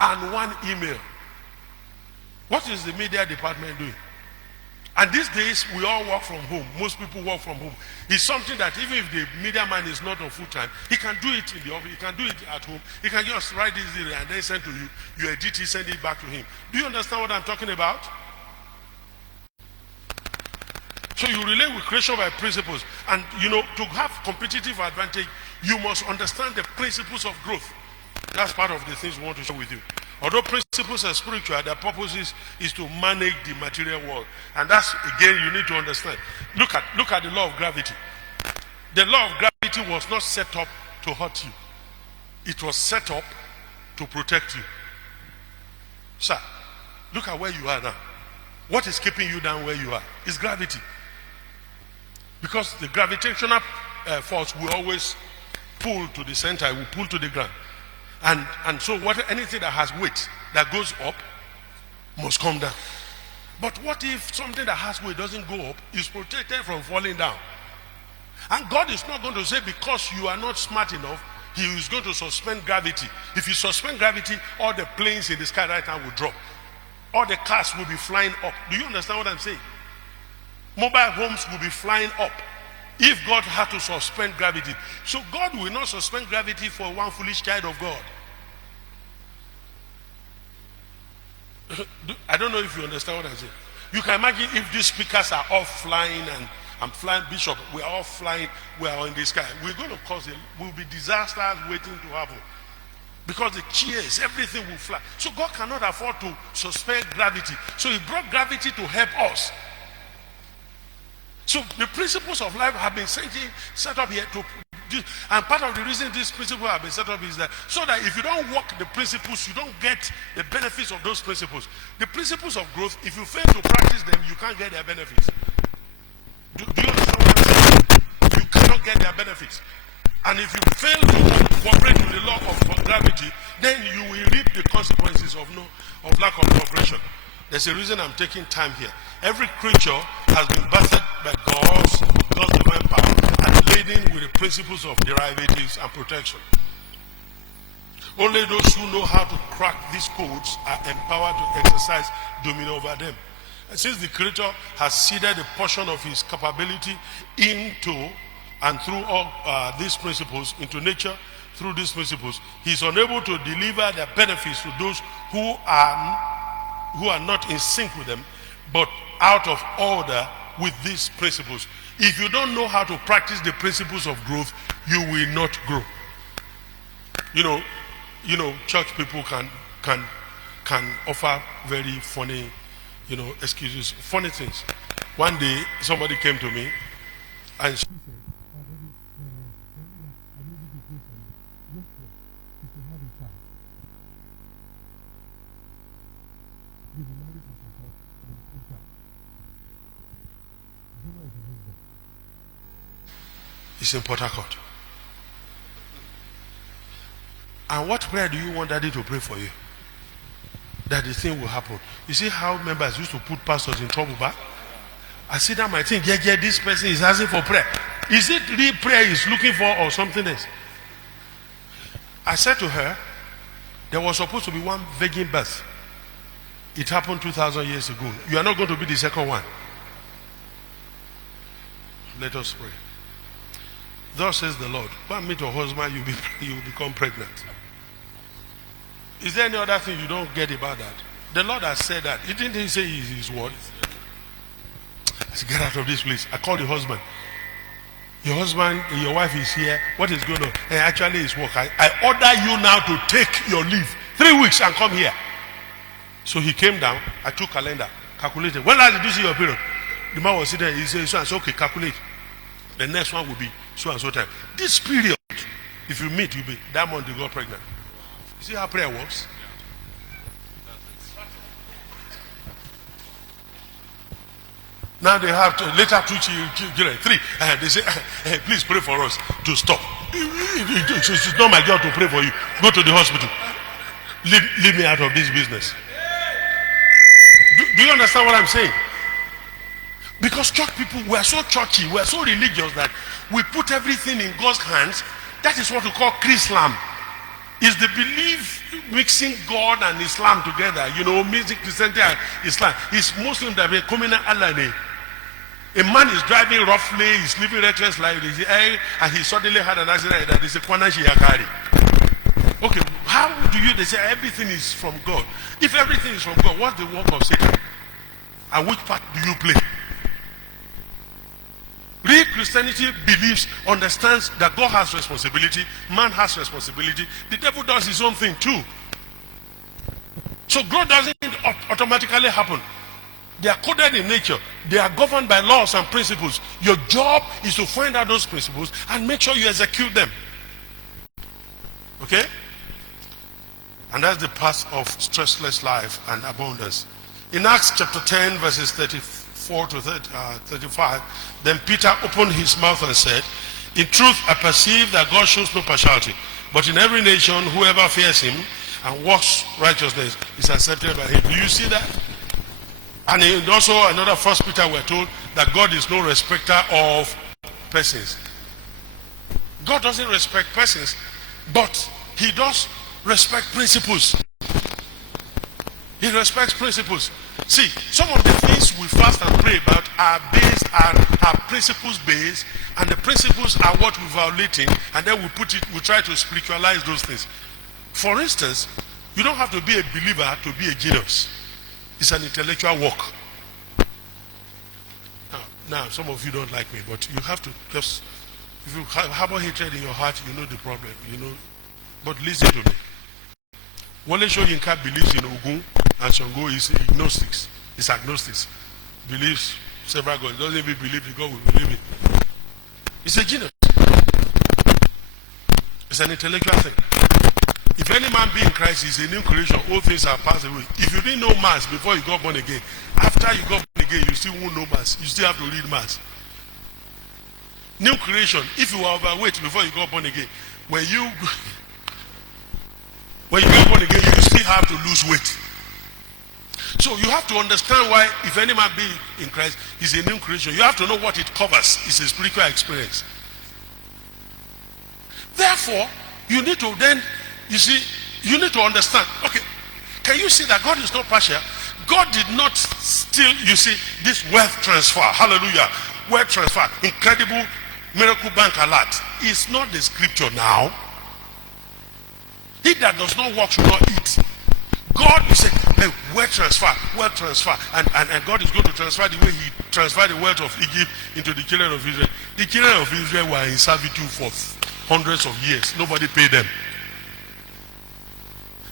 and one email. What is the media department doing? And these days, we all work from home. Most people work from home. It's something that even if the media man is not on full time, he can do it in the office, he can do it at home. He can just write this and then send to you. You edit it, send it back to him. Do you understand what I'm talking about? So you relate with creation by principles. And to have competitive advantage, you must understand the principles of growth. That's part of the things we want to share with you. Although principles are spiritual, their purpose is to manage the material world. And that's, again, you need to understand. Look at the law of gravity. The law of gravity was not set up to hurt you. It was set up to protect you. Sir, look at where you are now. What is keeping you down where you are? It's gravity. Because the gravitational force will always pull to the center, it will pull to the ground. And so anything that has weight that goes up must come down. But what if something that has weight doesn't go up, is protected from falling down? And God is not going to say because you are not smart enough, he is going to suspend gravity. If you suspend gravity, all the planes in the sky right now will drop. All the cars will be flying up. Do you understand what I'm saying? Mobile homes will be flying up if God had to suspend gravity. So God will not suspend gravity for one foolish child of God. I don't know if you understand what I'm saying. You can imagine if these speakers are all flying and I'm flying, Bishop, we're all flying, we are in the sky. We're going to will be disasters waiting to happen. Because the chairs, everything will fly. So God cannot afford to suspend gravity. So he brought gravity to help us. So the principles of life have been set up here to, and part of the reason these principles have been set up is that so that if you don't work the principles, you don't get the benefits of those principles. The principles of growth, if you fail to practice them, you can't get their benefits. Do you understand what I'm saying? You cannot get their benefits. And if you fail to cooperate with the law of gravity, then you will reap the consequences of lack of cooperation. There's a reason I'm taking time here. Every creature has been birthed by God's divine power and laden with the principles of derivatives and protection. Only those who know how to crack these codes are empowered to exercise dominion over them. And since the Creator has seeded a portion of his capability into and through all these principles into nature, through these principles, he is unable to deliver their benefits to those who are not in sync with them, but out of order with these principles. If you don't know how to practice the principles of growth, you will not grow. Church people can offer very funny, excuses, funny things. One day, somebody came to me and she It's in Port Harcourt. And what prayer do you want Daddy to pray for you? That the thing will happen. You see how members used to put pastors in trouble back? I see that my thing, this person is asking for prayer. Is it real prayer he's looking for or something else? I said to her, there was supposed to be one virgin birth. It happened 2,000 years ago. You are not going to be the second one. Let us pray. Thus says the Lord, go and meet your husband, you will become pregnant. Is there any other thing you don't get about that? The Lord has said that. He didn't say his word. I said, get out of this place. I called the husband. Your husband, your wife is here. What is going on? Actually, it's work. I order you now to take your leave. 3 weeks and come here. So he came down. I took calendar, calculated. When last did you see your period? The man was sitting there. He said, so and so, okay, calculate. The next one will be so and so time. This period, if you meet, you'll be that month you got pregnant. You see how prayer works? Now they have to later 2 children, 3. They say, hey, please pray for us to stop. It's not my job to pray for you. Go to the hospital. Leave me out of this business. Do you understand what I'm saying? Because church people, we are so churchy, we are so religious that we put everything in God's hands. That is what we call Chrislam. is the belief mixing God and Islam together. You know, mixing Christianity and Islam. It's Muslim that be coming Allah. A man is driving roughly, he's living reckless life, and he suddenly had an accident that is a Kwanashi Yakari. Okay, how do you, they say everything is from God? If everything is from God, what's the work of Satan? And which part do you play? Real Christianity believes, understands that God has responsibility, man has responsibility, the devil does his own thing too. So growth doesn't automatically happen. They are coded in nature. They are governed by laws and principles. Your job is to find out those principles and make sure you execute them. Okay? And that's the path of stressless life and abundance. In Acts chapter 10, verses 34 to 35, then Peter opened his mouth and said, in truth, I perceive that God shows no partiality, but in every nation, whoever fears him and walks righteousness is accepted by him. Do you see that? And also another First Peter, we're told that God is no respecter of persons. God doesn't respect persons, but he does respect principles. He respects principles. See, some of the things we fast and pray about are principles based, and the principles are what we're violating, and then we try to spiritualize those things. For instance, you don't have to be a believer to be a genius. It's an intellectual work. Now, some of you don't like me, but you have to just, if you harbor hatred in your heart, you know the problem, you know. But listen to me. Wole Soyinka believes in Ogun, and Shango is agnostics. It's agnostics. Believes several gods. Doesn't even believe in God will believe in. It's a genius. It's an intellectual thing. If any man be in Christ, he's a new creation. All things are passed away. If you didn't know mass before you got born again, after you got born again, you still won't know mass. You still have to read mass. New creation. If you were overweight before you got born again, when you get born again, you still have to lose weight. So you have to understand why, if any man be in Christ, he's a new creation. You have to know what it covers. It's a spiritual experience. Therefore, you need to then, you see, you need to understand. Okay, can you see that God is not partial? God did not steal, you see, this wealth transfer. Hallelujah. Wealth transfer. Incredible miracle bank alert. It's not the scripture now. He that does not work should not eat. God will say, hey, wealth transfer, and God is going to transfer the way he transferred the wealth of Egypt into the children of Israel. The children of Israel were in servitude for hundreds of years. Nobody paid them.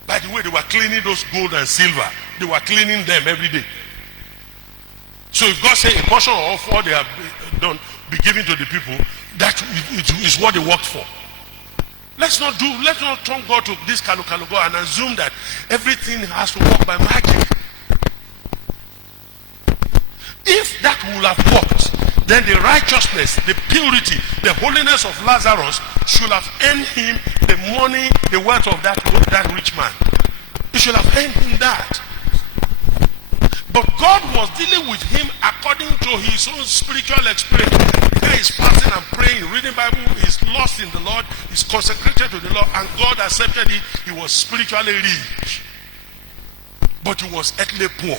By the way, they were cleaning those gold and silver. They were cleaning them every day. So if God said a portion of all they have done be given to the people, that is what they worked for. Let's not turn God to this God and assume that everything has to work by magic. If that will have worked, then the righteousness, the purity, the holiness of Lazarus should have earned him the money, the wealth of that rich man. He should have earned him that. But God was dealing with him according to his own spiritual experience. The guy is fasting and praying, reading Bible, is lost in the Lord, is consecrated to the Lord, and God accepted it. He was spiritually rich, but he was earthly poor.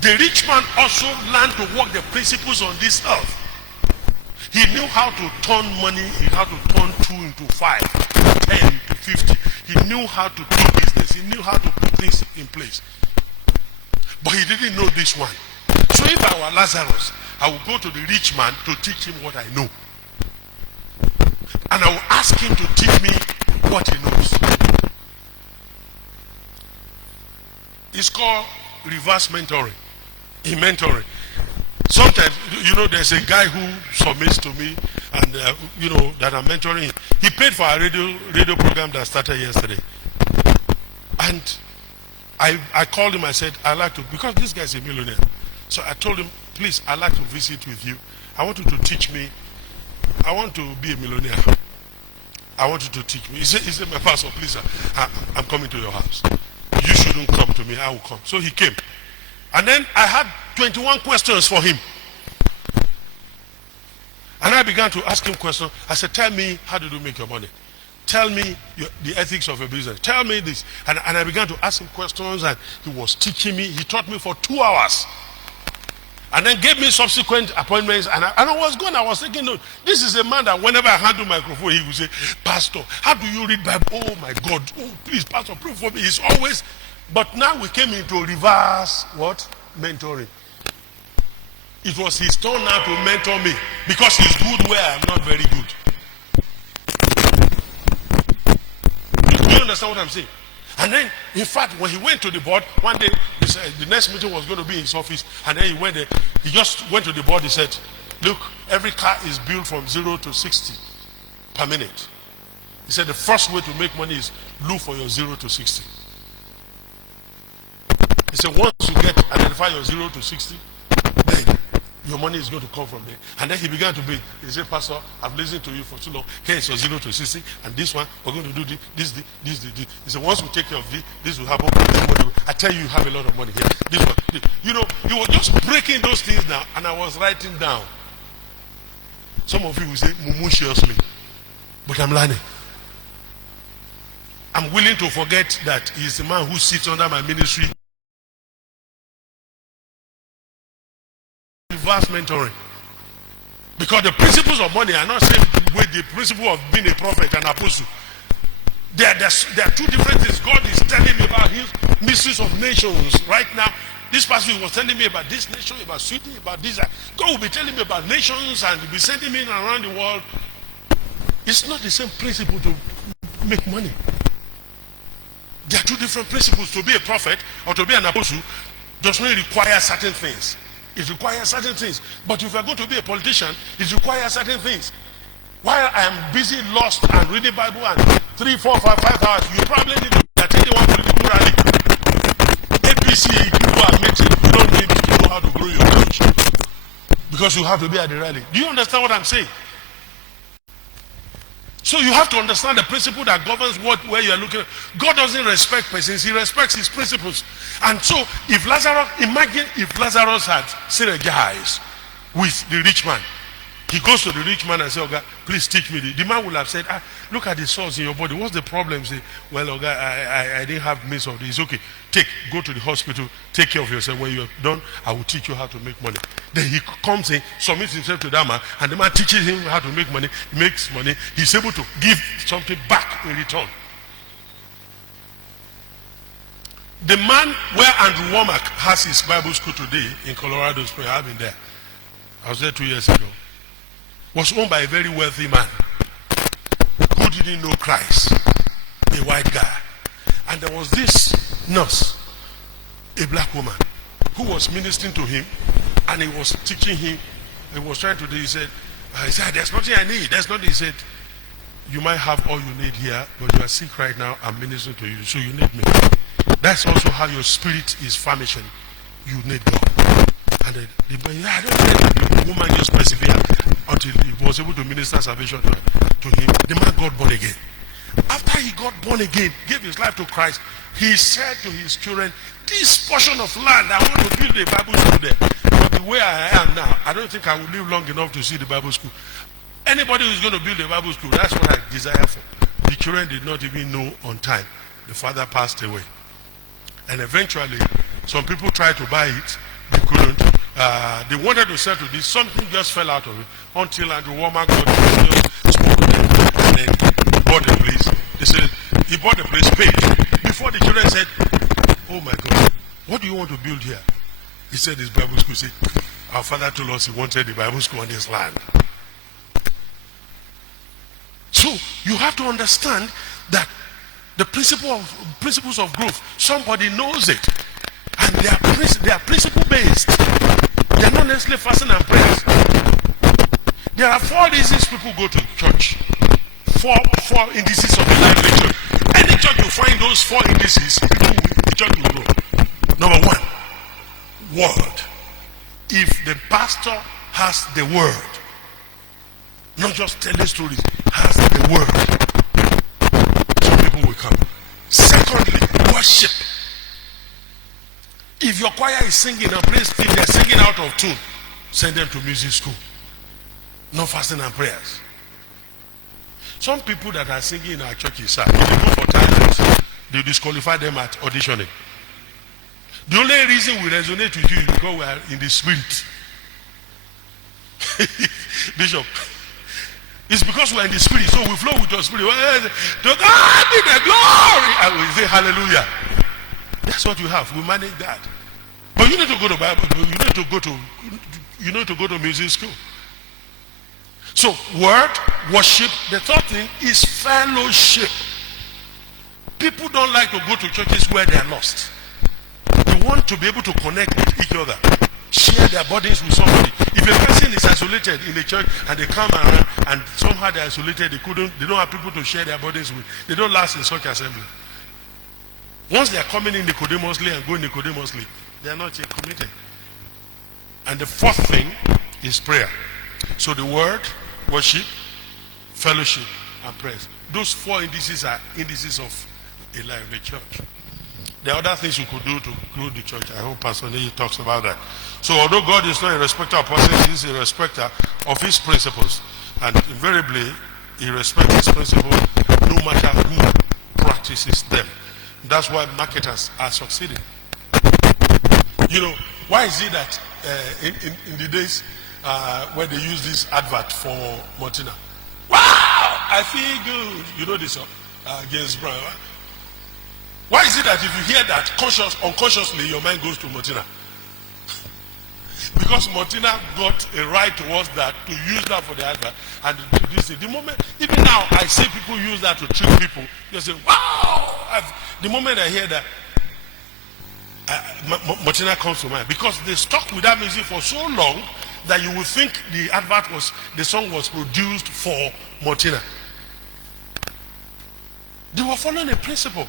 The rich man also learned to work the principles on this earth. He knew how to turn money, he knew how to turn 2 into 5, 10 to 50. He knew how to do business, he knew how to put things in place. But he didn't know this one. So if I were Lazarus, I would go to the rich man to teach him what I know. And I will ask him to teach me what he knows. It's called reverse mentoring. In mentoring. Sometimes, you know, there's a guy who submits to me and, you know, that I'm mentoring him. He paid for a radio program that started yesterday. And I called him, I said, I'd like to, because this guy is a millionaire. So I told him, please, I'd like to visit with you. I want you to teach me. I want to be a millionaire. I want you to teach me. He said, my pastor, please, I'm coming to your house. You shouldn't come to me, I will come. So he came. And then I had 21 questions for him. And I began to ask him questions. I said, tell me, how did you make your money? Tell me the ethics of a business. Tell me this. And I began to ask him questions, and he was teaching me. He taught me for 2 hours. And then gave me subsequent appointments. And I was gone. I was thinking, no, this is a man that whenever I handle microphone, he would say, Pastor, how do you read Bible? Oh my God. Oh, please, Pastor, pray for me. He's always. But now we came into reverse what? Mentoring. It was his turn now to mentor me because he's good where I'm not very good. Do you understand what I'm saying? And then, in fact, when he went to the board, one day, he said, the next meeting was going to be in his office, and then he went there. He just went to the board, he said, look, every car is built from 0 to 60 per minute. He said the first way to make money is look for your 0 to 60. He said once you identify your 0 to 60, then your money is going to come from there. And then he began to be, he said, Pastor, I've listened to you for too long. Here is your 0 to 60, and this one, we're going to do this. He said, once we take care of this will happen. I tell you, you have a lot of money here. This one, this. You know, he was just breaking those things down, and I was writing down. Some of you will say, mumutiously, but I'm learning. I'm willing to forget that he's the man who sits under my ministry. Reverse mentoring. Because the principles of money are not same with the principle of being a prophet and apostle. There are two different things. God is telling me about his mysteries of nations right now. This person was telling me about this nation, about Sweden, about this. God will be telling me about nations and will be sending me around the world. It's not the same principle to make money. There are two different principles. To be a prophet or to be an apostle does not require certain things. It requires certain things. But if you're going to be a politician, it requires certain things. While I am busy, lost, and reading Bible and 3, 4, 5 hours, you probably need to attend one political rally. APC, people are meeting. You don't need to know how to grow your church. Because you have to be at the rally. Do you understand what I'm saying? So you have to understand the principle that governs where you are looking at. God doesn't respect persons, he respects his principles. And so if Lazarus, imagine if Lazarus had synergized with the rich man. He goes to the rich man and says, "Okay, please teach me." The man would have said, "Look at the sores in your body. What's the problem?" Say, "Well, okay, I didn't have means of this." Okay, go to the hospital, take care of yourself. When you're done, I will teach you how to make money. Then he comes in, submits himself to that man, and the man teaches him how to make money. He makes money. He's able to give something back in return. The man where Andrew Womack has his Bible school today in Colorado Springs, I've been there. I was there 2 years ago. Was owned by a very wealthy man who didn't know Christ, a white guy. And there was this nurse, a black woman, who was ministering to him, and he was teaching him. He was trying to do, he said, "There's nothing I need. There's nothing." He said, "You might have all you need here, but you are sick right now. I'm ministering to you, so you need me." That's also how your spirit is famishing. You need God. And the woman just persevered until he was able to minister salvation to him. The man got born again. After he got born again, gave his life to Christ, he said to his children, "This portion of land, I want to build a Bible school there. But the way I am now, I don't think I will live long enough to see the Bible school." Anybody who is going to build a Bible school, that's what I desire for. The children did not even know on time. The father passed away. And eventually, some people tried to buy it. They couldn't. They wanted to sell to this. Something just fell out of it until Andrew Womack got spoke to them, and then he bought the place. They said he bought the place paid. Before the children said, "Oh my God, what do you want to build here?" He said his Bible school. Said, "Our father told us he wanted the Bible school on this land." So you have to understand that the principles of growth, somebody knows it. And they are principle based. They are not necessarily fasting and prayers. There are 4 reasons people go to church. Four indices of the life nature. Any church you find those 4 indices, the church will grow. Number 1, word. If the pastor has the word, not just telling stories, has the word, some people will come. Secondly, worship. If your choir is singing and praise team, they're singing out of tune, send them to music school. No fasting and prayers. Some people that are singing in our churches, sir, if they go for talents, they disqualify them at auditioning. The only reason we resonate with you is because we are in the spirit. Bishop, it's because we are in the spirit, so we flow with your spirit. To God be the glory, and we say hallelujah. That's what we have. We manage that. But you need to go to Bible. You need to go to music school. So word, worship. The third thing is fellowship. People don't like to go to churches where they are lost. They want to be able to connect with each other, share their burdens with somebody. If a person is isolated in the church and they come around and somehow they're isolated, they don't have people to share their burdens with. They don't last in such assembly. Once they are coming in Nicodemously and going Nicodemously, they are not yet committed. And the fourth thing is prayer. So the word, worship, fellowship, and praise. Those four indices are indices of a life in the church. There are other things you could do to grow the church. I hope Pastor Neil talks about that. So although God is not a respecter of persons, he is a respecter of his principles. And invariably, he respects his principles no matter who practices them. That's why marketers are succeeding. You know, why is it that in the days where they use this advert for Motina? Wow, I feel good. You know this song, James Brown. Right? Why is it that if you hear that unconsciously your mind goes to Motina? Because Motina got a right towards that to use that for the advert and to do this. The moment, even now, I see people use that to trick people. They say, "Wow!" The moment I hear that, Motina comes to mind because they stuck with that music for so long that you would think the song was produced for Motina. They were following a principle.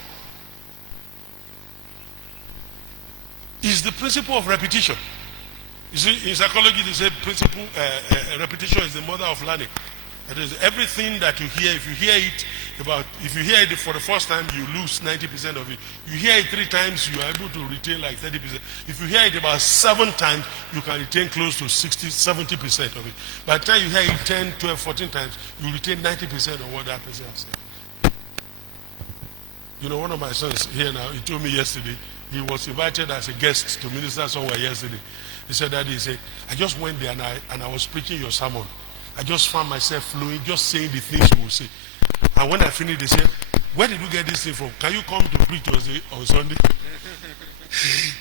It's the principle of repetition. You see, in psychology, they say repetition is the mother of learning. That is, everything that you hear, if you hear it for the first time, you lose 90% of it. You hear it 3 times, you are able to retain like 30%. If you hear it about 7 times, you can retain close to 60-70% of it. By the time you hear it 10, 12, 14 times, you retain 90% of what that person has said. You know, one of my sons here now, he told me yesterday, he was invited as a guest to minister somewhere yesterday. He said, Daddy, he said, I just went there and I was preaching your sermon. I just found myself flowing, just saying the things you will say. And when I finished, they said, where did you get this thing from? Can you come to preach on Sunday?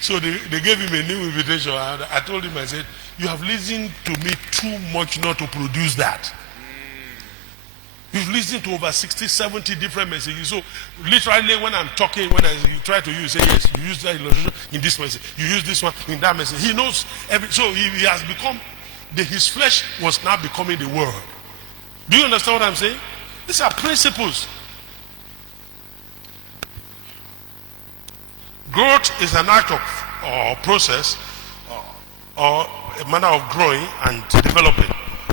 So they gave him a new invitation. I told him, I said, you have listened to me too much not to produce that. You've listened to over 60, 70 different messages. So literally when I'm talking, when I try to use, say yes, you use that illustration in this message, you use this one in that message. He knows so he has become, his flesh was now becoming the word. Do you understand what I'm saying? These are principles. Growth is an act of or process or a manner of growing and developing.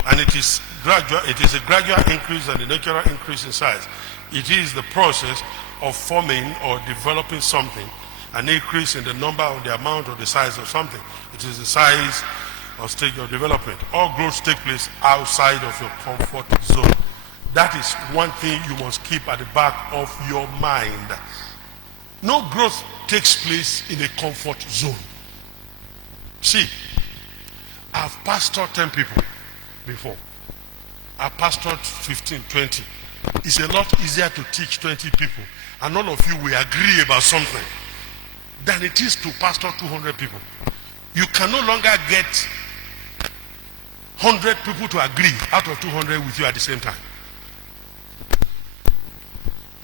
And it is gradual. It is a gradual increase and a natural increase in size. It is the process of forming or developing something, an increase in the number or the amount or the size of something. It is the size or stage of development. All growth takes place outside of your comfort zone. That is one thing you must keep at the back of your mind. No growth takes place in a comfort zone. See, I've pastored 10 people before. I pastored 15, 20. It's a lot easier to teach 20 people and all of you will agree about something than it is to pastor 200 people. You can no longer get 100 people to agree out of 200 with you at the same time.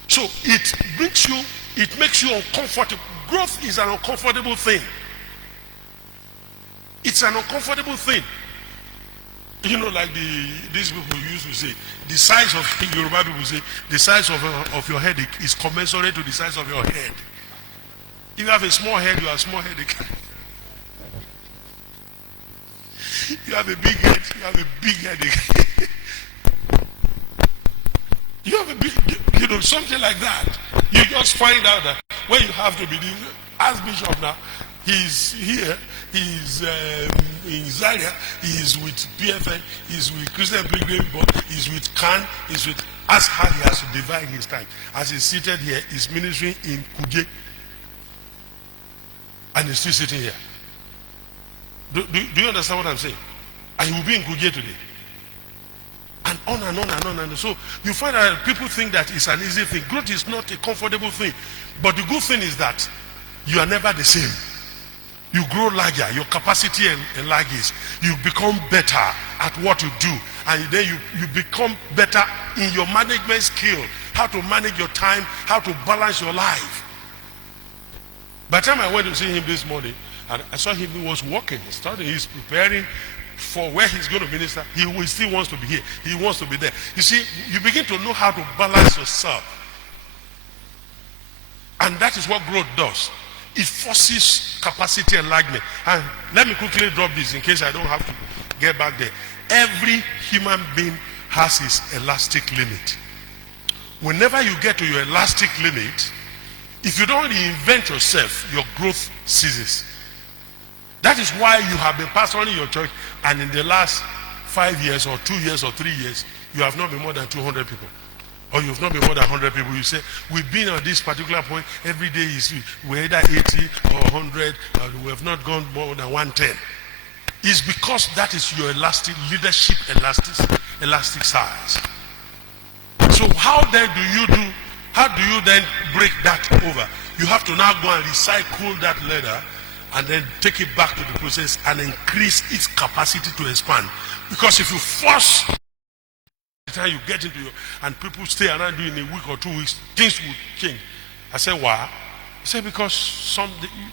So it makes you uncomfortable. Growth is an uncomfortable thing. It's an uncomfortable thing. You know, like these people used to say, the size of Yoruba people say, the size of your head is commensurate to the size of your head. If you have a small head, you have a small headache. You have a big head, you have a big headache. You have a big, something like that. You just find out that when you have to be, ask Bishop now, He's here, he's in Zaria, he's with PFN, he's with Christian Pilgrim, he's with Khan, he's with. Ask how he has to divide his time. As he's seated here, he's ministering in Kuje, and he's still sitting here. Do you understand what I'm saying? And he will be in Kuje today. And on and on and on and on. So you find that people think that it's an easy thing. Growth is not a comfortable thing. But the good thing is that you are never the same. You grow larger, your capacity enlarges. You become better at what you do. And then you become better in your management skill. How to manage your time, how to balance your life. By the time I went to see him this morning, and I saw him, he was working, he's preparing for where he's going to minister. He still wants to be here. He wants to be there. You see, you begin to know how to balance yourself. And that is what growth does. It forces capacity enlargement. And let me quickly drop this in case I don't have to get back there. Every human being has his elastic limit. Whenever you get to your elastic limit, if you don't reinvent yourself, your growth ceases. That is why you have been pastoring your church, and in the last 5 years or 2 years or 3 years, you have not been more than 200 people. Or you've not been more than 100 people. You say, we've been at this particular point, every day we're either 80 or 100, or we have not gone more than 110. It's because that is your elastic leadership, elastic size. So how do you then break that over? You have to now go and recycle that leather and then take it back to the process and increase its capacity to expand. Because if you force the time you get into and people stay around you in a week or 2 weeks, things will change. I said, why? He said, because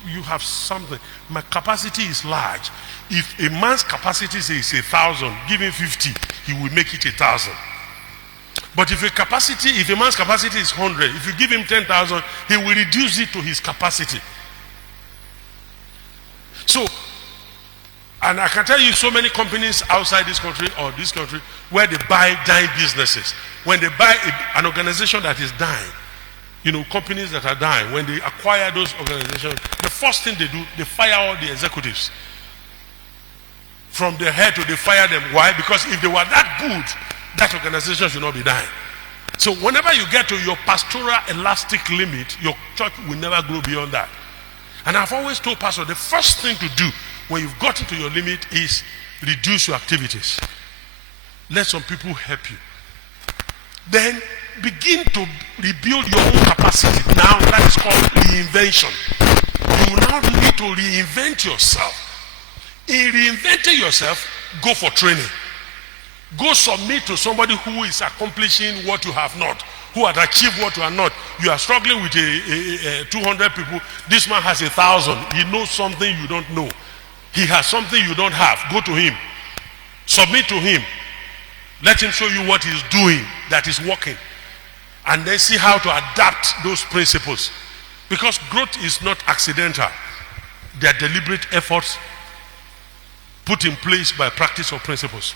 you have something. My capacity is large. If a man's capacity is 1,000, give him 50, he will make it 1,000. But if a man's capacity is 100, if you give him 10,000, he will reduce it to his capacity. So, and I can tell you so many companies outside this country or this country where they buy dying businesses. When they buy an organization that is dying, companies that are dying, when they acquire those organizations, the first thing they do, they fire all the executives. From their head to they fire them. Why? Because if they were that good, that organization should not be dying. So whenever you get to your pastoral elastic limit, your church will never grow beyond that. And I've always told pastors, the first thing to do when you've gotten to your limit is reduce your activities. Let some people help you. Then begin to rebuild your own capacity. Now that is called reinvention. You now need to reinvent yourself. In reinventing yourself, go for training. Go submit to somebody who is accomplishing what you have not, who has achieved what you are not. You are struggling with 200 people. This man has 1,000. He knows something you don't know. He has something you don't have. Go to him. Submit to him. Let him show you what he's doing that is working. And then see how to adapt those principles. Because growth is not accidental. They are deliberate efforts put in place by practice of principles.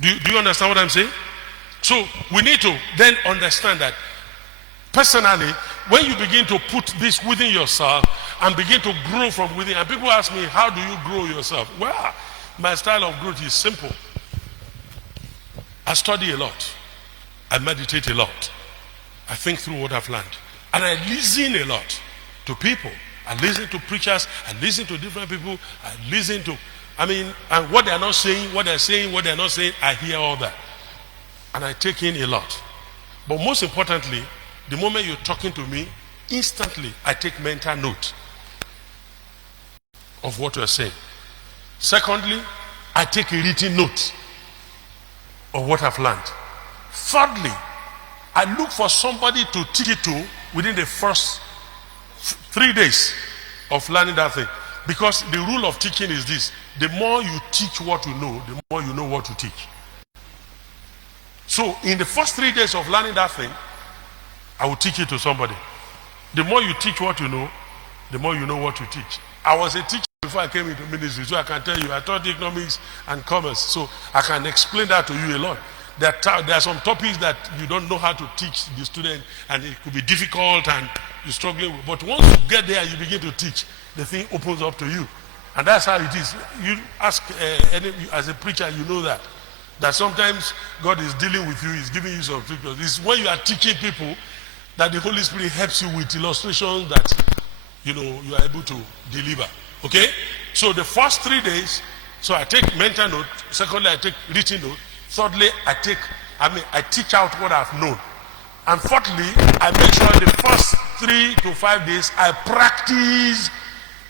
Do you understand what I'm saying? So we need to then understand that personally, when you begin to put this within yourself and begin to grow from within, and people ask me, how do you grow yourself? Well, my style of growth is simple. I study a lot. I meditate a lot. I think through what I've learned. And I listen a lot to people. I listen to preachers. I listen to different people. I listen to, and what they're not saying, what they're saying, what they're not saying, I hear all that. And I take in a lot. But most importantly, the moment you're talking to me, instantly I take mental note of what you're saying. Secondly, I take a written note of what I've learned. Thirdly, I look for somebody to teach it to within the first 3 days of learning that thing. Because the rule of teaching is this: the more you teach what you know, the more you know what to teach. So in the first 3 days of learning that thing, I will teach it to somebody. The more you teach what you know, the more you know what to teach. I was a teacher before I came into ministry, so I can tell you, I taught economics and commerce, so I can explain that to you a lot. there are some topics that you don't know how to teach the student, and it could be difficult and you're struggling with. But once you get there, you begin to teach, the thing opens up to you. And that's how it is. You ask, as a preacher, you know that sometimes God is dealing with you, He's giving you some scriptures. It's when you are teaching people that the Holy Spirit helps you with illustrations that, you are able to deliver. Okay? So the first 3 days, so I take mental note. Secondly, I take written note. Thirdly, I teach out what I've known. And fourthly, I make sure the first 3 to 5 days, I practice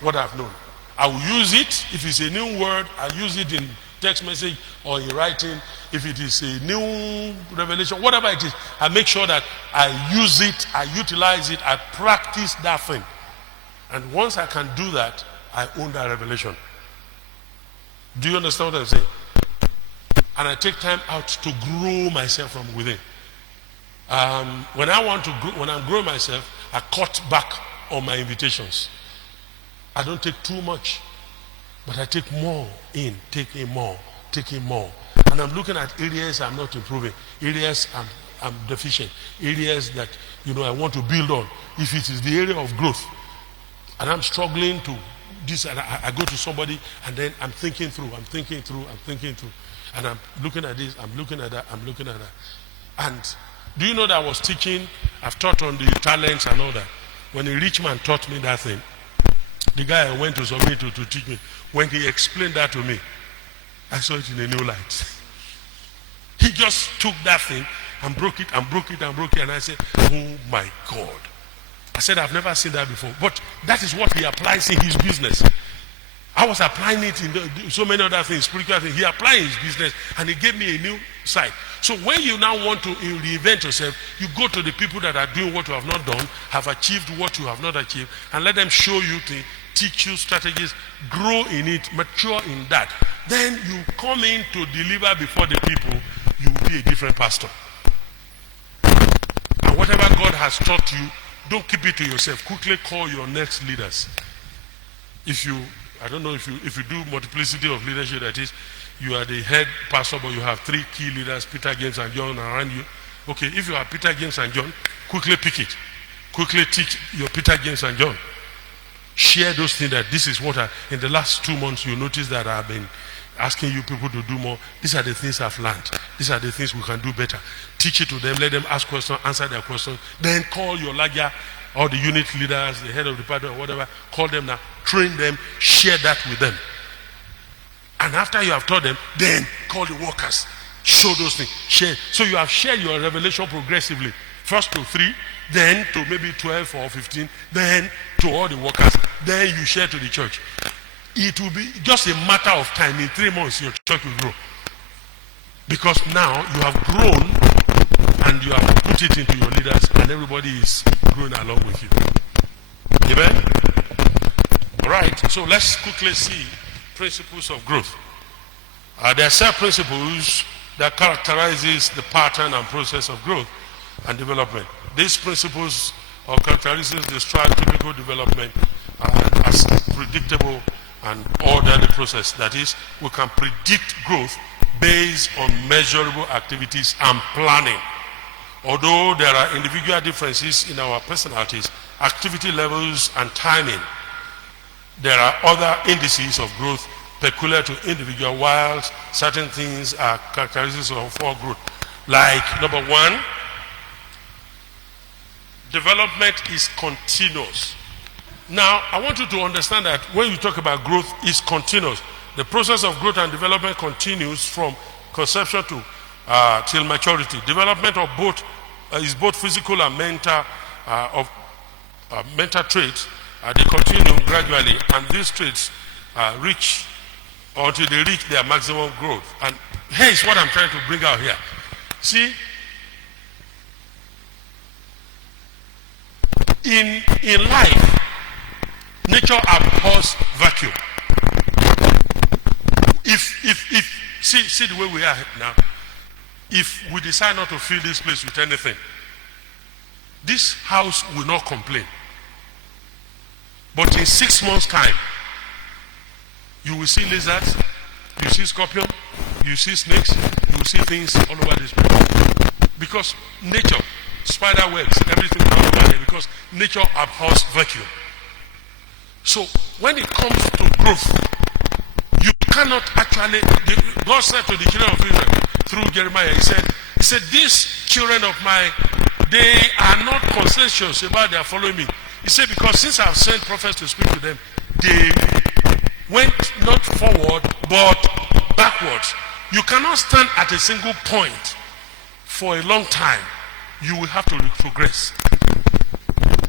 what I've known. I will use it. If it's a new word, I use it in text message or in writing. If it is a new revelation, whatever it is, I make sure that I use it, I utilize it, I practice that thing. And once I can do that, I own that revelation. Do you understand what I'm saying? And I take time out to grow myself from within. When I'm growing myself, I cut back on my invitations. I don't take too much, but I take more in, taking more. And I'm looking at areas I'm not improving, areas I'm deficient, areas that I want to build on. If it is the area of growth, and I'm struggling to this, and I go to somebody, and then I'm thinking through, and I'm looking at this, I'm looking at that. And do you know that I was teaching? I've taught on the talents and all that. When a rich man taught me that thing, the guy I went to submit to teach me, when he explained that to me, I saw it in a new light. He just took that thing and broke it, and I said, oh my God. I said, I've never seen that before. But that is what he applies in his business. I was applying it in so many other things, spiritual things. He applied in his business, and he gave me a new sight. So when you now want to reinvent yourself, you go to the people that are doing what you have not done, have achieved what you have not achieved, and let them show you things, teach you strategies, grow in it, mature in that. Then you come in to deliver before the people, you will be a different pastor. And whatever God has taught you, don't keep it to yourself. Quickly call your next leaders. I don't know if you do multiplicity of leadership, that is, you are the head pastor, but you have 3 key leaders, Peter, James, and John around you. Okay, if you are Peter, James, and John, quickly pick it. Quickly teach your Peter, James, and John. Share those things that this is what in the last 2 months you notice that I've been asking you people to do more. These are the things I've learned. These are the things we can do better. Teach it to them, let them ask questions, answer their questions. Then call your larger, all the unit leaders, the head of the department, or whatever, call them now, train them, share that with them. And after you have taught them, then call the workers, show those things, share. So you have shared your revelation progressively. First to 3, then to maybe 12 or 15, then to all the workers, then you share to the church. It will be just a matter of time. In 3 months, your church will grow. Because now you have grown and you have put it into your leaders, and everybody is growing along with you. Amen? All right, so let's quickly see principles of growth. There are 7 principles that characterizes the pattern and process of growth and development. These principles or characteristics describe typical development as predictable and orderly process. That is, we can predict growth based on measurable activities and planning. Although there are individual differences in our personalities, activity levels, and timing, there are other indices of growth peculiar to individual, while certain things are characteristics of all growth. Like, number 1, development is continuous. Now, I want you to understand that when you talk about growth, it's continuous. The process of growth and development continues from conception to till maturity. Development of both is both physical and mental mental traits. They continue gradually, and these traits reach until they reach their maximum growth. And here's what I'm trying to bring out here. See, in life, nature abhors vacuum. If see the way we are now, if we decide not to fill this place with anything, this house will not complain. But in 6 months' time, you will see lizards, you see scorpion, you see snakes, you will see things all over this place. Because nature, spider webs, everything all over there, because nature abhors vacuum. So when it comes to growth, you cannot actually, God said to the children of Israel through Jeremiah, he said, these children of mine, they are not conscientious about their following me. He said, because since I've sent prophets to speak to them, they went not forward, but backwards. You cannot stand at a single point for a long time. You will have to progress.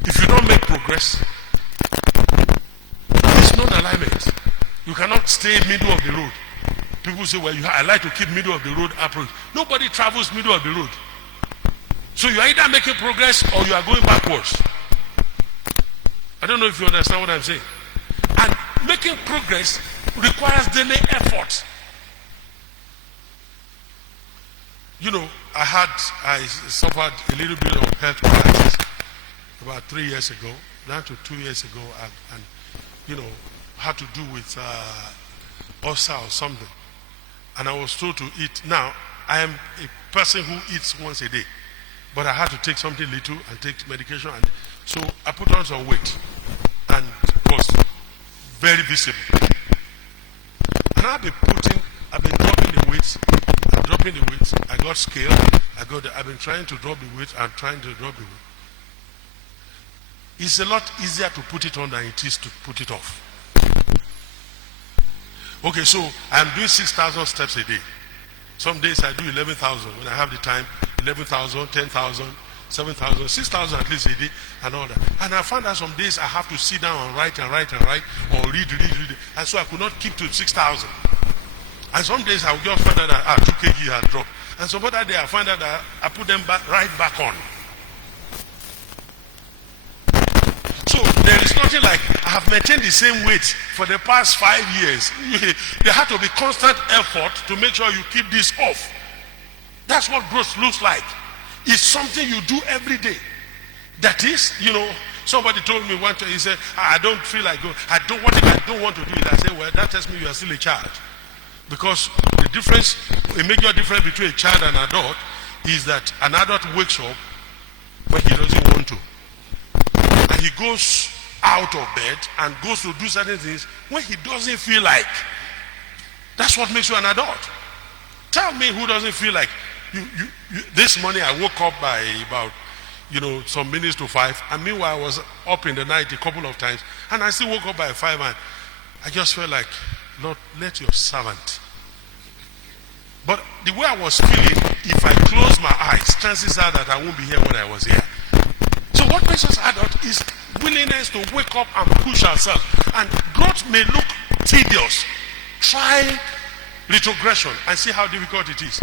If you don't make progress, it's non-alignment. You cannot stay middle of the road. People say, well, I like to keep middle of the road approach. Nobody travels middle of the road. So you are either making progress or you are going backwards. I don't know if you understand what I'm saying. And making progress requires daily effort. You know, I suffered a little bit of health crisis about 3 years ago, down to 2 years ago, and you know, had to do with ulcer or something. And I was told to eat. Now, I am a person who eats once a day, but I had to take something little and take medication, and so I put on some weight, and it was very visible. And I've been dropping the weights. I'm dropping the weights. I got scale. I've been trying to drop the weight. I'm trying to drop the weight. It's a lot easier to put it on than it is to put it off. Okay, so I'm doing 6,000 steps a day. Some days I do 11,000 when I have the time. 11,000, 10,000, 7,000, 6,000 at least a day, and all that. And I found that some days I have to sit down and write, or read. And so I could not keep to 6,000. And some days I would just find out that 2 kg had dropped. And some other day I find out that I put them right back on. So there is nothing like I have maintained the same weight for the past 5 years. There had to be constant effort to make sure you keep this off. That's what growth looks like. It's something you do every day. That is, you know, somebody told me one time, he said, I don't feel like going. I don't want to do it. I said, well, that tells me you are still a child. Because the difference, a major difference between a child and an adult is that an adult wakes up when he doesn't want to. And he goes out of bed and goes to do certain things when he doesn't feel like. That's what makes you an adult. Tell me who doesn't feel like. This morning I woke up by about, some minutes to 5. And meanwhile I was up in the night a couple of times. And I still woke up by 5 and I just felt like, Lord, let your servant. But the way I was feeling, if I close my eyes, chances are that I won't be here when I was here. So what makes us adult is willingness to wake up and push ourselves. And growth may look tedious. Try retrogression and see how difficult it is.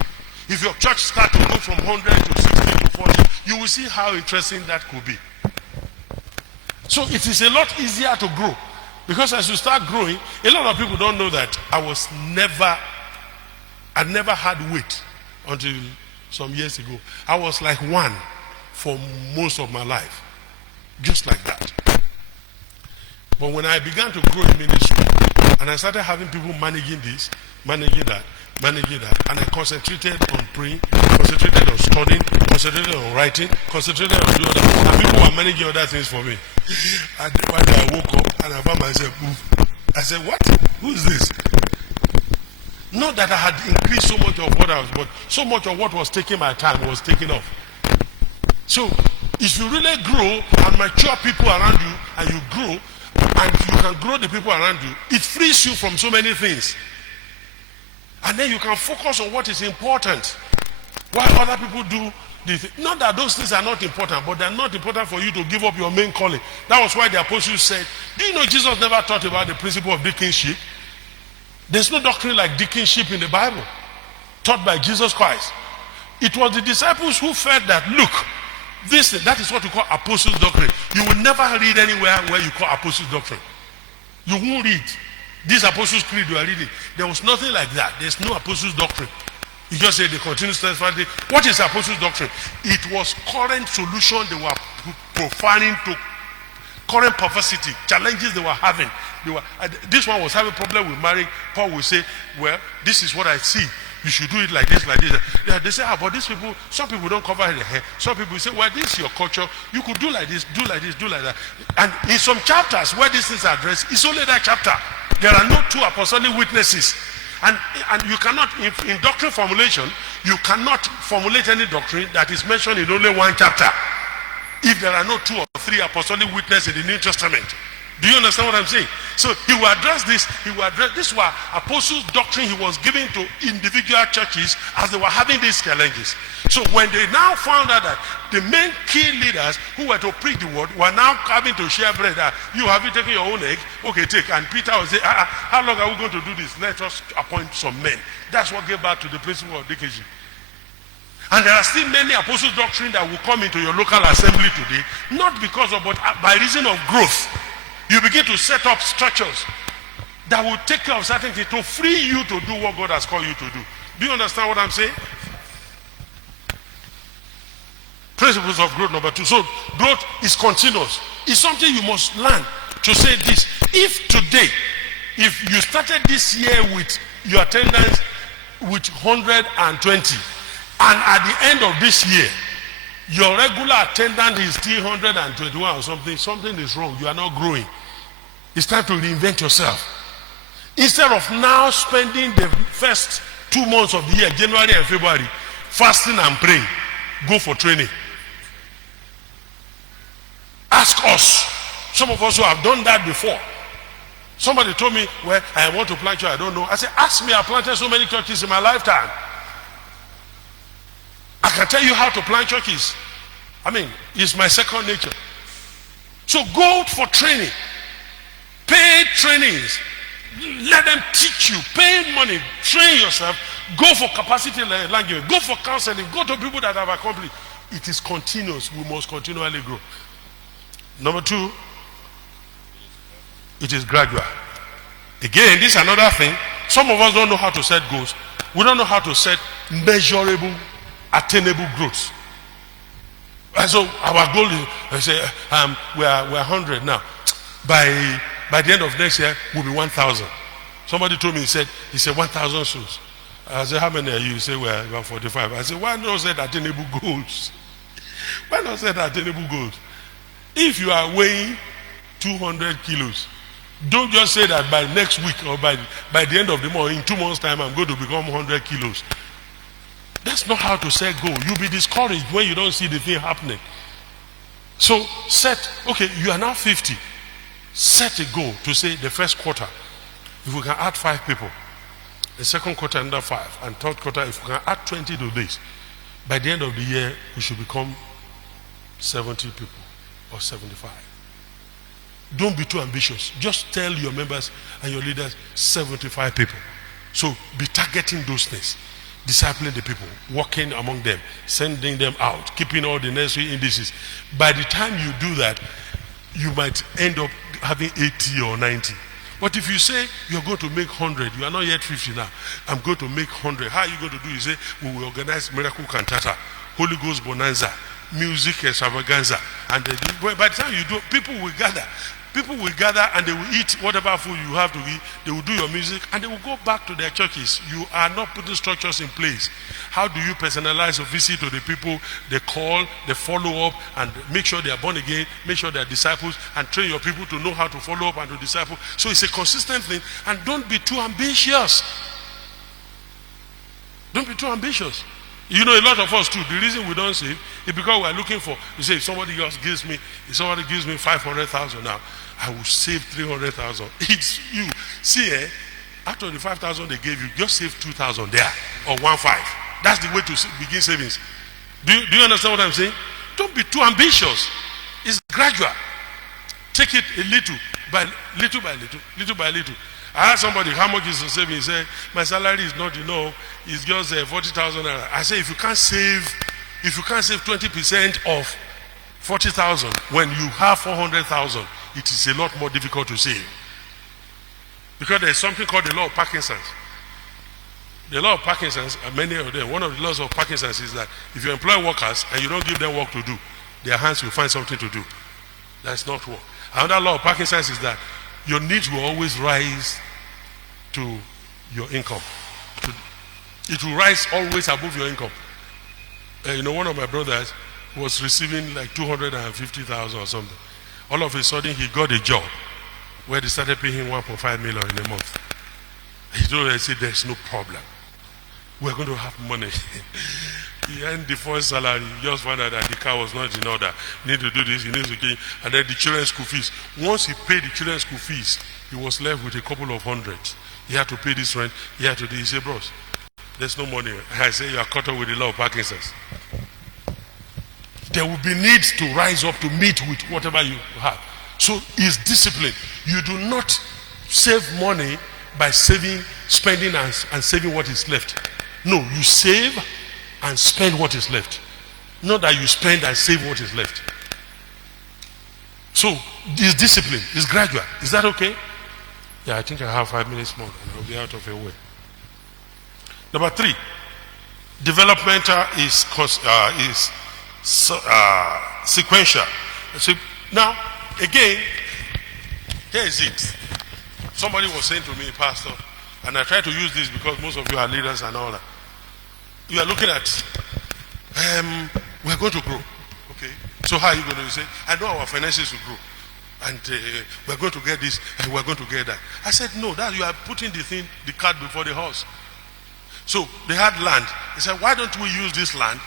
If your church starts to go from 100 to 60 to 40, you will see how interesting that could be. So it is a lot easier to grow. Because as you start growing, a lot of people don't know that I never had weight until some years ago. I was like 1 for most of my life. Just like that. But when I began to grow in ministry, and I started having people managing this, managing that, and I concentrated on praying, concentrated on studying, concentrated on writing, concentrated on doing other, and people were managing other things for me. And one day I woke up and I found myself move. I said, what? Who is this? Not that I had increased so much of what I was, but so much of what was taking my time was taken off. So, if you really grow and mature people around you, and you grow, and you can grow the people around you, it frees you from so many things. And then you can focus on what is important. While other people do this. Not that those things are not important, but they're not important for you to give up your main calling. That was why the apostles said, do you know Jesus never taught about the principle of deaconship? There's no doctrine like deaconship in the Bible, taught by Jesus Christ. It was the disciples who felt that, look, that is what we call apostles' doctrine. You will never read anywhere where you call apostles' doctrine. You won't read. This apostles' creed you are reading, there was nothing like that. There's no apostles' doctrine. You just say they continue steadfastly. What is apostles' doctrine? It was current solution they were profiling to current perversity, challenges they were having. This one was having a problem with marriage. Paul will say, well, this is what I see. You should do it like this, like this. Yeah, they say, but these people, some people don't cover their hair. Some people say, well, this is your culture. You could do like this, do like this, do like that. And in some chapters where these things are addressed, it's only that chapter. There are no two apostolic witnesses. And you cannot, in doctrine formulation, you cannot formulate any doctrine that is mentioned in only one chapter if there are no 2 or 3 apostolic witnesses in the New Testament. Do you understand what I'm saying? So he will address this. This was apostles' doctrine he was giving to individual churches as they were having these challenges. So when they now found out that the main key leaders who were to preach the word were now having to share bread, you have you taken your own egg? Okay, take. And Peter will say, how long are we going to do this? Let us appoint some men. That's what gave back to the principle of DKG. And there are still many apostles' doctrine that will come into your local assembly today, not because of, but by reason of growth. You begin to set up structures that will take care of certain things to free you to do what God has called you to do. Do you understand what I'm saying? Principles of growth number 2. So growth is continuous. It's something you must learn to say this. If today, if you started this year with your attendance with 120, and at the end of this year, your regular attendance is still 121 or something is wrong. You are not growing. It's time to reinvent yourself. Instead of now spending the first 2 months of the year, January and February, fasting and praying, go for training. Ask us. Some of us who have done that before. Somebody told me, well, I want to plant church, I don't know. I said, ask me, I planted so many churches in my lifetime. I can tell you how to plant churches. I mean, it's my second nature. So go for training. Pay trainings. Let them teach you. Pay money. Train yourself. Go for capacity language. Go for counseling. Go to people that have accomplished. It is continuous. We must continually grow. Number 2, it is gradual. Again, this is another thing. Some of us don't know how to set goals. We don't know how to set measurable, attainable growth. And so our goal is, I say, we're 100 now. By the end of next year, we'll be 1,000. Somebody told me, he said 1,000 souls. I said, how many are you? He said, we're 45. I said, why not set attainable goals? Why not set attainable goals? If you are weighing 200 kilos, don't just say that by next week or by the end of the month, in 2 months' time, I'm going to become 100 kilos. That's not how to set goal. You'll be discouraged when you don't see the thing happening. So okay, you are now 50. Set a goal to say the first quarter, if we can add 5 people, the second quarter another 5, and third quarter, if we can add 20 to this, by the end of the year, we should become 70 people or 75. Don't be too ambitious. Just tell your members and your leaders 75 people. So be targeting those things. Discipling the people, walking among them, sending them out, keeping all the necessary indices. By the time you do that, you might end up having 80 or 90. But if you say you're going to make 100, you are not yet 50 now. I'm going to make 100. How are you going to do? You say, we will organize miracle cantata, Holy Ghost bonanza, music extravaganza. And by the time you do, people will gather. People will gather and they will eat whatever food you have to eat. They will do your music and they will go back to their churches. You are not putting structures in place. How do you personalize a visit to the people? They call, they follow up, and make sure they are born again, make sure they are disciples, and train your people to know how to follow up and to disciple. So it's a consistent thing, and don't be too ambitious. Don't be too ambitious. You know, a lot of us too, the reason we don't save is because we are looking for, you say, if somebody gives me 500,000 now, I will save 300,000. It's you. See, after the 5,000 they gave you, just save 2,000 there, or 1,500. That's the way to begin savings. Do you understand what I'm saying? Don't be too ambitious. It's gradual. Take it a little by little by little, little by little. I asked somebody, how much is the saving? He said, my salary is not enough. It's just 40,000. I said, if you can't save 20% of 40,000 when you have 400,000, it is a lot more difficult to save. Because there's something called the law of Parkinson's. The law of Parkinson's, many of them, one of the laws of Parkinson's is that if you employ workers and you don't give them work to do, their hands will find something to do. That's not work. Another law of Parkinson's is that your needs will always rise to your income. It will rise always above your income. One of my brothers was receiving like 250,000 or something. All of a sudden, he got a job where they started paying him 1.5 million in a month. He told us, said, there's no problem. We're going to have money. He earned the first salary. He just found out that the car was not in order. He need to do this, he needs to pay. And then the children's school fees. Once he paid the children's school fees, he was left with a couple of hundreds. He had to pay this rent. He had to do. He said, bros, there's no money. I say, you are caught up with the law of Parkinson's. There will be needs to rise up to meet with whatever you have. So it's discipline. You do not save money by saving, spending, and saving what is left. No, you save and spend what is left. Not that you spend and save what is left. So this discipline is gradual. Is that okay? Yeah, I think I have 5 minutes more and I'll be out of your way. Number 3, developmental is sequential. So now, again, here is it. Somebody was saying to me, Pastor, and I try to use this because most of you are leaders and all that. You are looking at, we're going to grow. Okay. So how are you going to say? I know our finances will grow. And we're going to get this and we're going to get that. I said, no, that you are putting the cart before the horse. So they had land. They said, why don't we use this land,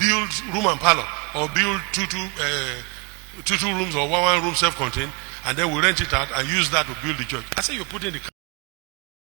build room and parlor, or build two rooms or one room self-contained, and then we rent it out and use that to build the church. I said, you're putting the